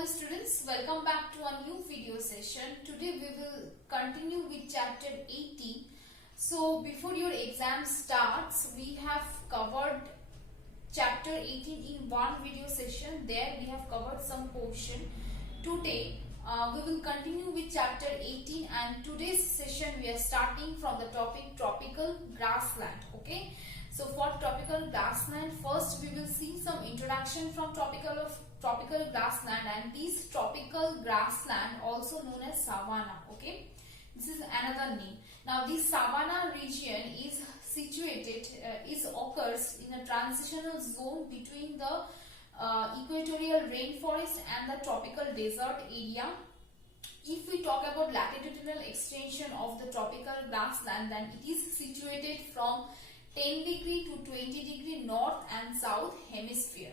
Hello students, welcome back to a new video session. Today we will continue with chapter 18. So before your exam starts, we have covered chapter 18 in one video session. There we have covered some portion. Today we will continue with chapter 18, and today's session we are starting from the topic tropical grassland. Okay. So for tropical grassland, first we will see some introduction from tropical grassland, and this tropical grassland also known as savanna. Okay, this is another name. Now this savanna region is situated, occurs in a transitional zone between the equatorial rainforest and the tropical desert area. If we talk about latitudinal extension of the tropical grassland, then it is situated from 10 degree to 20 degree north and south hemisphere.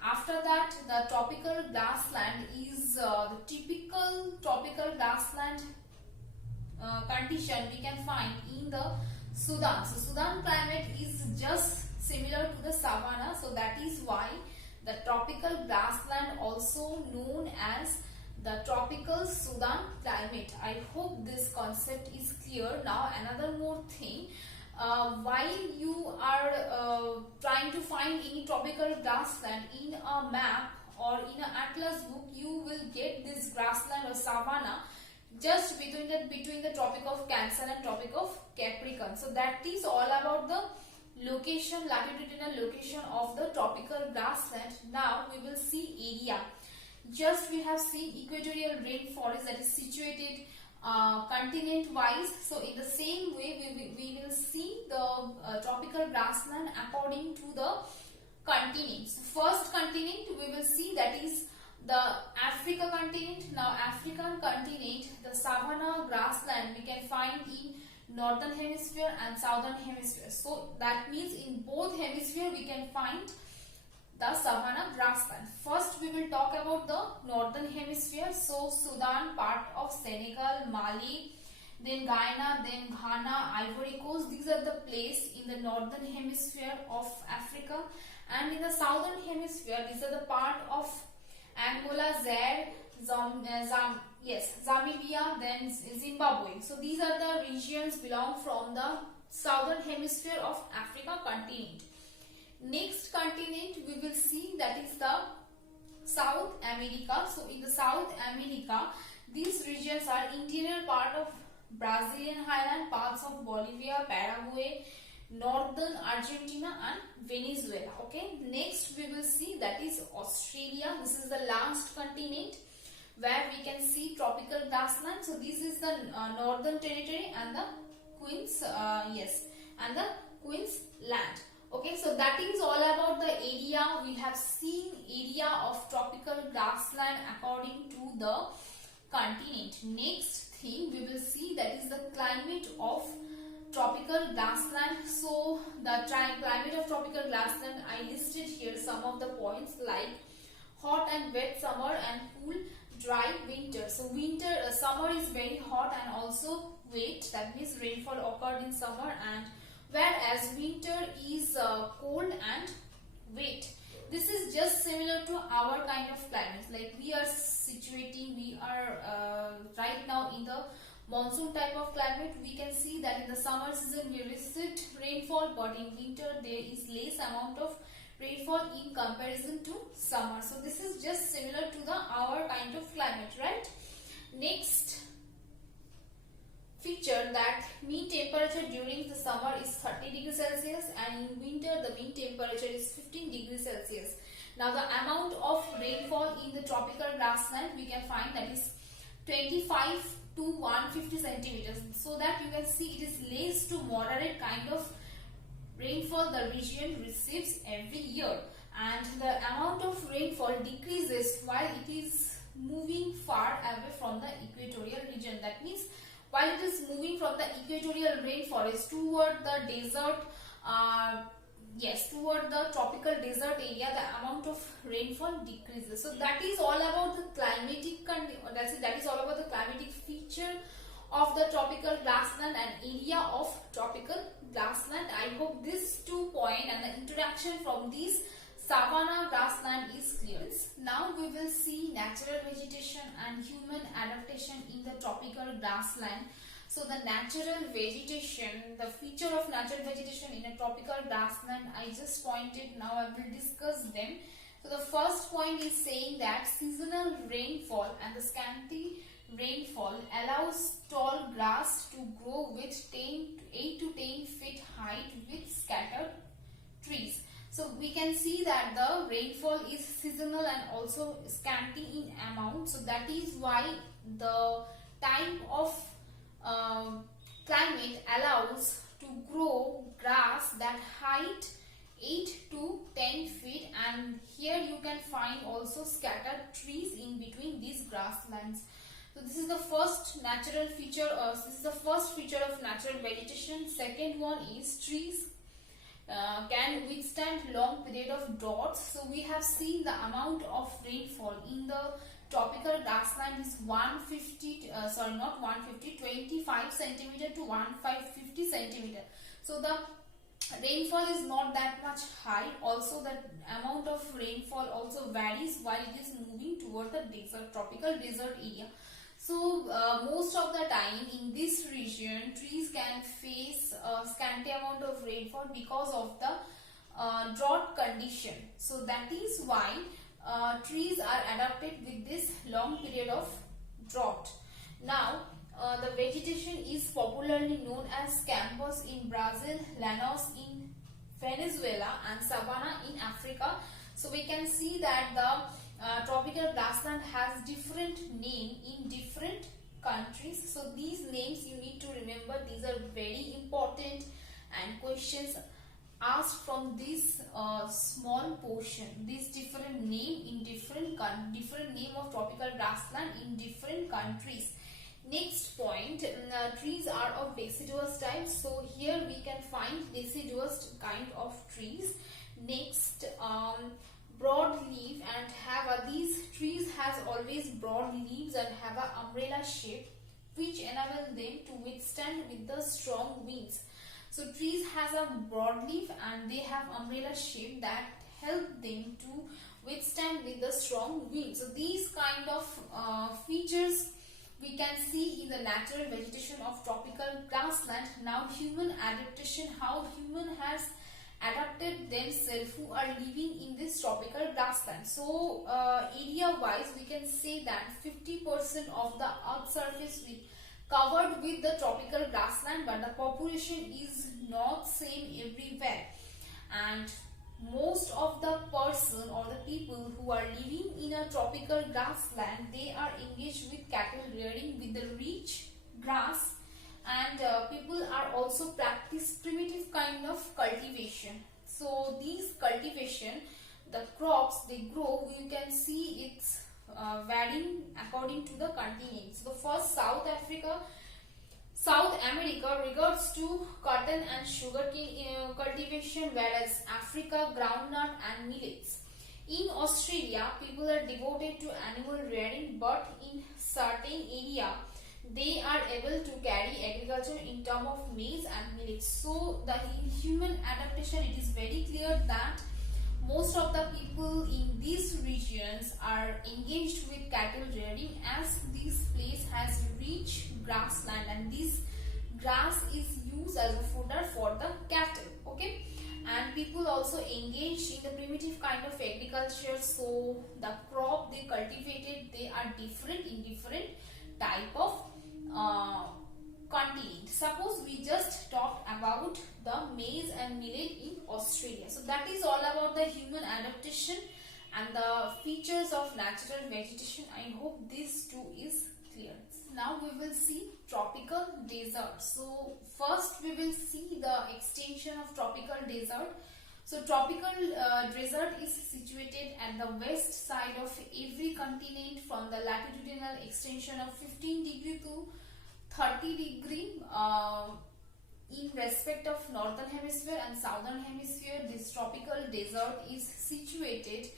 After that, the tropical grassland is the typical tropical grassland condition we can find in the Sudan. So Sudan climate is just similar to the savanna, so that is why the tropical grassland also known as the tropical Sudan climate. I hope this concept is clear. Now another more thing, while you are trying to find any tropical grassland in a map or in an atlas book, you will get this grassland or savanna just between the Tropic of Cancer and Tropic of Capricorn. So that is all about the location, latitudinal location of the tropical grassland. Now we will see area. Just we have seen equatorial rainforest that is situated continent wise. So in the same way we will see the tropical grassland according to the continents. First continent we will see, that is the Africa continent. Now African continent, the savanna grassland we can find in northern hemisphere and southern hemisphere. So that means in both hemisphere we can find the savanna grassland. First we will talk about the northern hemisphere. So Sudan, part of Senegal, Mali, then Guyana, then Ghana, Ivory Coast. These are the place in the northern hemisphere of Africa. And in the southern hemisphere, these are the part of Angola, Zaire, Namibia, then Zimbabwe. So these are the regions belong from the southern hemisphere of Africa continent. Next continent we will see, that is the South America. So in the South America, these regions are interior part of Brazilian highland, parts of Bolivia, Paraguay, northern Argentina and Venezuela. Okay, next we will see, that is Australia. This is the last continent where we can see tropical grassland. So this is the northern territory and the Queensland. Okay, so that is all about the area. We have seen area of tropical grassland according to the continent. Next thing we will see, that is the climate of tropical grassland. So the climate of tropical grassland, I listed here some of the points like hot and wet summer and cool dry winter. So summer is very hot and also wet, that means rainfall occurred in summer, and whereas winter is cold and wet. This is just similar to our kind of climate. Like we are right now in the monsoon type of climate. We can see that in the summer season we receive rainfall, but in winter there is less amount of rainfall in comparison to summer. So this is just similar to our kind of climate, right? Next feature, that mean temperature during the summer is 30 degrees Celsius and in winter the mean temperature is 15 degrees Celsius. Now the amount of rainfall in the tropical grassland we can find, that is 25 to 150 centimeters. So that you can see it is less to moderate kind of rainfall the region receives every year, and the amount of rainfall decreases while it is moving far away from the equatorial region. That means while it is moving from the equatorial rainforest toward the desert, toward the tropical desert area, the amount of rainfall decreases. So that is all about the climatic feature of the tropical grassland and area of tropical grassland. I hope these 2 points and the introduction from these savanna grassland is clear. Now we will see natural vegetation and human adaptation in the tropical grassland. So the natural vegetation, the feature of natural vegetation in a tropical grassland, I just pointed. Now I will discuss them. So the first point is saying that seasonal rainfall and the scanty rainfall allows tall grass to grow with 8 to 10 feet height with scattered trees. So we can see that the rainfall is seasonal and also scanty in amount. So that is why the type of climate allows to grow grass that height 8 to 10 feet, and here you can find also scattered trees in between these grasslands. So this is the first natural feature, this is the first feature of natural vegetation. Second one is trees can withstand long period of droughts. So we have seen the amount of rainfall in the tropical grassland is 25 centimeter to 1550 centimeter. So the rainfall is not that much high. Also the amount of rainfall also varies while it is moving toward the desert, tropical desert area. So most of the time in this region trees can face a scanty amount of rainfall because of the drought condition. So that is why trees are adapted with this long period of drought. Now the vegetation is popularly known as campos in Brazil, llanos in Venezuela and savanna in Africa. So we can see that the tropical grassland has different name in different countries. So these names you need to remember. These are very important and questions asked from this small portion. These different name in different name of tropical grassland in different countries. Next point, trees are of deciduous type. So here we can find deciduous kind of trees. Next, broadleaf and have these trees has always broad leaves and have a umbrella shape which enable them to withstand with the strong winds. So trees has a broadleaf and they have umbrella shape that help them to withstand with the strong wind. So these kind of features we can see in the natural vegetation of tropical grassland. Now human adaptation, how human has adapted themselves who are living in this tropical grassland. So area wise we can say that 50% of the earth surface will covered with the tropical grassland, but the population is not same everywhere, and most of the person or the people who are living in a tropical grassland, they are engaged with cattle rearing with the rich grass, and people are also practice primitive kind of cultivation. So these cultivation, the crops they grow, you can see it's varying according to the continent. So the first South America regards to cotton and sugarcane cultivation, whereas Africa groundnut and millets. In Australia, people are devoted to animal rearing, but in certain area they are able to carry agriculture in terms of maize and millets. So the human adaptation, it is very clear that most of the people in these regions are engaged with cattle rearing, as this place has rich grassland and this grass is used as a fodder for the cattle. Okay, and people also engaged in the primitive kind of agriculture. So the crop they cultivated, they are different in different type of continent. Suppose we just talked about the maize and millet in Australia. So that is all about the human adaptation and the features of natural vegetation. I hope this too is clear. Now we will see tropical desert. So first we will see the extension of tropical desert. So tropical desert is situated at the west side of every continent, from the latitudinal extension of 15 degree to 30 degree in respect of northern hemisphere and southern hemisphere. This tropical desert is situated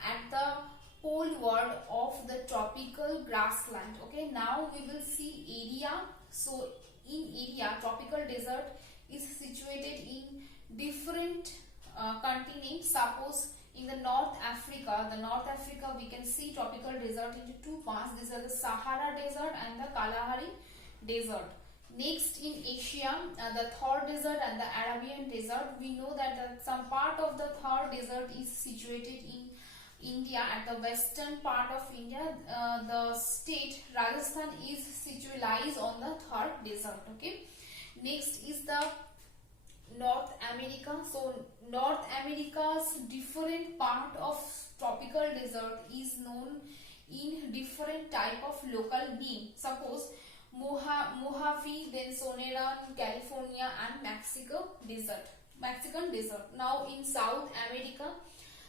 at the poleward of the tropical grassland. Okay, now we will see area. So in area, tropical desert is situated in different continents. Suppose In the North Africa, we can see tropical desert into two parts. These are the Sahara Desert and the Kalahari Desert. Next, in Asia, the Thar Desert and the Arabian Desert. We know that some part of the Thar Desert is situated in India, at the western part of India. The state Rajasthan is situated on the Thar Desert. Okay. Next is the North America. So North America's different part of tropical desert is known in different type of local name. Suppose Mojave, then Sonoran, California, and Mexican desert. Now in South America,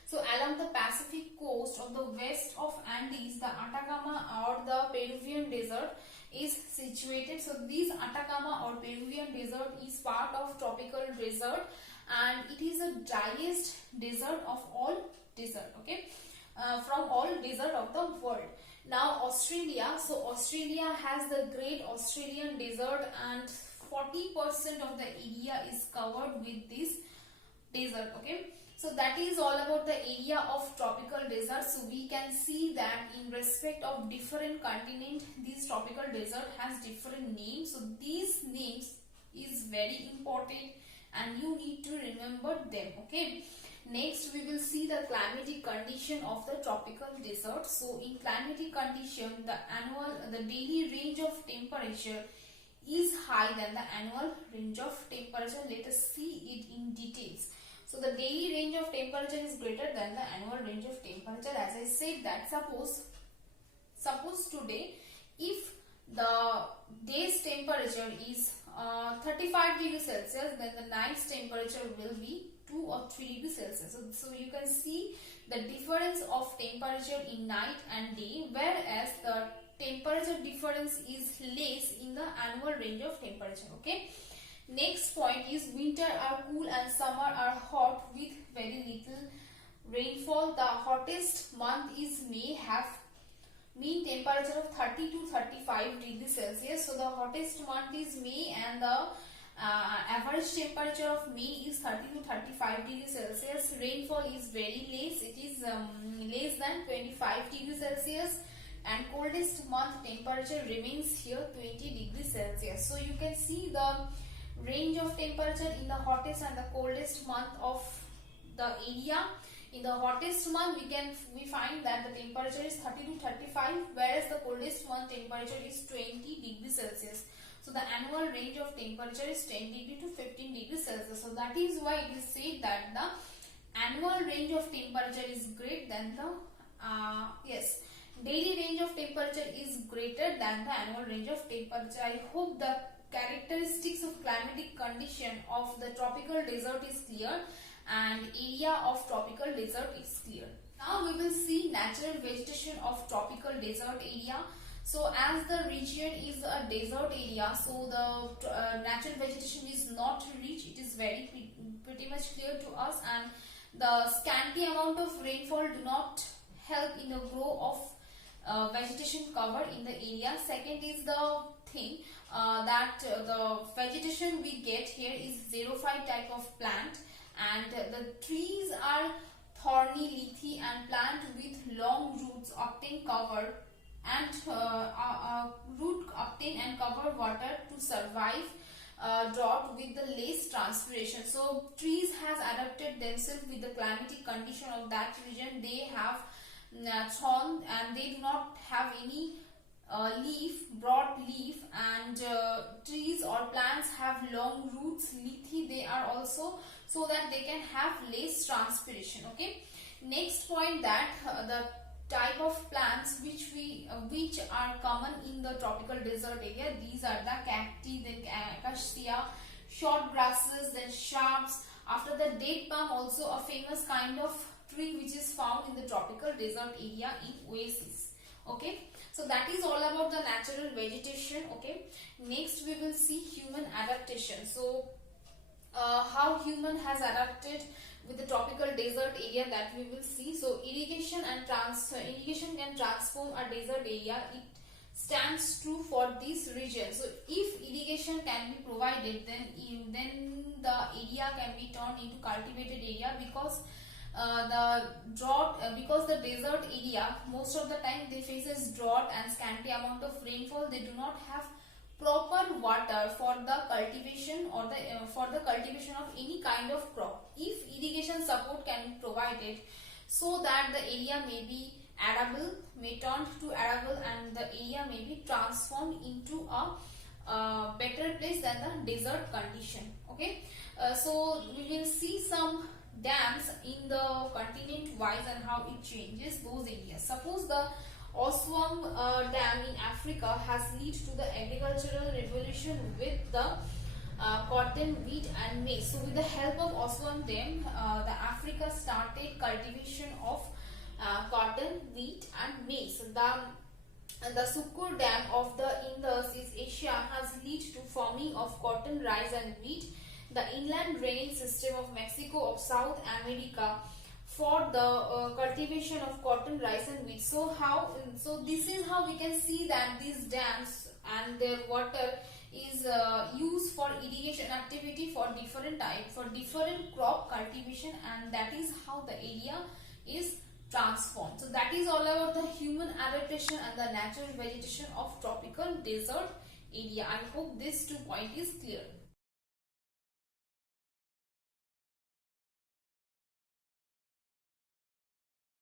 so along the Pacific coast of the west of Andes, the Atacama or the Peruvian desert is situated. So this Atacama or Peruvian desert is part of tropical desert, and it is the driest desert of all desert. Okay, from all desert of the world. Now Australia. So Australia has the Great Australian Desert, and 40% of the area is covered with this desert. Okay. So that is all about the area of tropical desert. So we can see that in respect of different continent, this tropical desert has different names. So these names is very important and you need to remember them. Okay. Next, we will see the climatic condition of the tropical desert. So in climatic condition, the daily range of temperature is high than the annual range of temperature. Let us see it in details. So the daily range of temperature is greater than the annual range of temperature. As I said that suppose today, if the day's temperature is 35 degrees Celsius, then the night's temperature will be 2 or 3 degrees Celsius. So you can see the difference of temperature in night and day, whereas the temperature difference is less in the annual range of temperature. Okay. Next point is winter are cool and summer are hot with very little rainfall. The hottest month is May, have mean temperature of 30 to 35 degrees Celsius. So the hottest month is May, and the average temperature of May is 30 to 35 degrees Celsius. Rainfall is very less. It is less than 25 degrees Celsius. And coldest month temperature remains here 20 degrees Celsius. So you can see the range of temperature in the hottest and the coldest month of the area. In the hottest month, we find that the temperature is 30 to 35, whereas the coldest month temperature is 20 degrees Celsius. So the annual range of temperature is 10 degree to 15 degrees Celsius. So that is why it is said that the annual range of temperature is greater than the daily range of temperature is greater than the annual range of temperature. I hope the characteristics of climatic condition of the tropical desert is clear and area of tropical desert is clear. Now we will see natural vegetation of tropical desert area. So as the region is a desert area, so the natural vegetation is not rich. It is pretty much clear to us, and the scanty amount of rainfall do not help in the growth of vegetation cover in the area. Second is the thing that the vegetation we get here is xerophyte type of plant, and the trees are thorny, leafy, and plant with long roots obtain cover and root obtain and cover water to survive drought with the less transpiration. So trees has adapted themselves with the climatic condition of that region. They have thorn and they do not have any broad leaf, and trees or plants have long roots, leafy they are also, so that they can have less transpiration. Okay. Next point, that the type of plants which are common in the tropical desert area, these are the cacti, then acacia, short grasses, then shrubs. After the date palm, also a famous kind of tree which is found in the tropical desert area in oasis. Okay. So that is all about the natural vegetation. Okay. Next we will see human adaptation. So how human has adapted with the tropical desert area, that we will see. So irrigation can transform a desert area. It stands true for this region. So if irrigation can be provided, then the area can be turned into cultivated area, because the drought, because the desert area most of the time they faces drought and scanty amount of rainfall. They do not have proper water for the cultivation or the for the cultivation of any kind of crop. If irrigation support can be provided so that the area may be arable, may turn to arable, and the area may be transformed into a better place than the desert condition. Okay, so we will see some dams in the continent wise and how it changes those areas. Suppose the Oswam dam in Africa has led to the agricultural revolution with the cotton, wheat and maize. So with the help of Oswam dam, the Africa started cultivation of cotton, wheat and maize. The Sukkur dam of the East Asia has led to farming of cotton, rice and wheat. The inland drainage system of Mexico of South America for the cultivation of cotton, rice and wheat. So this is how we can see that these dams and their water is used for irrigation activity for different type, for different crop cultivation, and that is how the area is transformed. So that is all about the human adaptation and the natural vegetation of tropical desert area. I hope this 2 point is clear.